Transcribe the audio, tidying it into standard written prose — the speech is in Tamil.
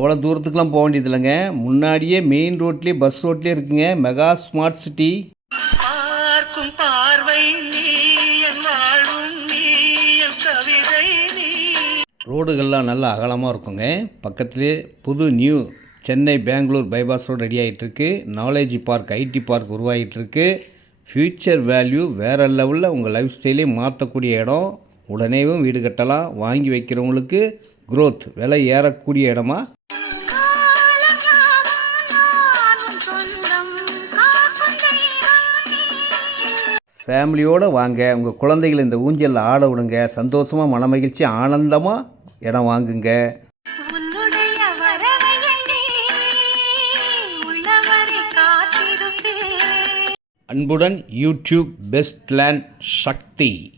அவ்வளோ தூரத்துக்குலாம் போக வேண்டியது இல்லைங்க. முன்னாடியே மெயின் ரோட்லேயே பஸ் ரோட்லேயே இருக்குங்க மெகா ஸ்மார்ட் சிட்டி. பார்க்கும் பார்வை நீ என் வாழும் நீ என் கவிதை நீ. ரோடுகள்லாம் நல்லா அகலமாக இருக்குங்க. பக்கத்துலேயே புது new Chennai Bangalore bypass road ready ஆகிட்டுருக்கு. நாலேஜ் பார்க் ஐடி பார்க் உருவாகிட்டுருக்கு. ஃப்யூச்சர் வேல்யூ வேறு லெவலில் உங்கள் லைஃப் ஸ்டைலே மாற்றக்கூடிய இடம். உடனேவும் வீடு கட்டலாம். வாங்கி வைக்கிறவங்களுக்கு க்ரோத் விலை ஏறக்கூடிய இடமா. ஃபேமிலியோடு வாங்க. உங்கள் குழந்தைகளை இந்த ஊஞ்சலில் ஆட விடுங்க. சந்தோஷமாக மனமகிழ்ச்சி ஆனந்தமாக இடம் வாங்குங்க. அன்புடன் யூடியூப் பெஸ்ட் லேண்ட் சக்தி.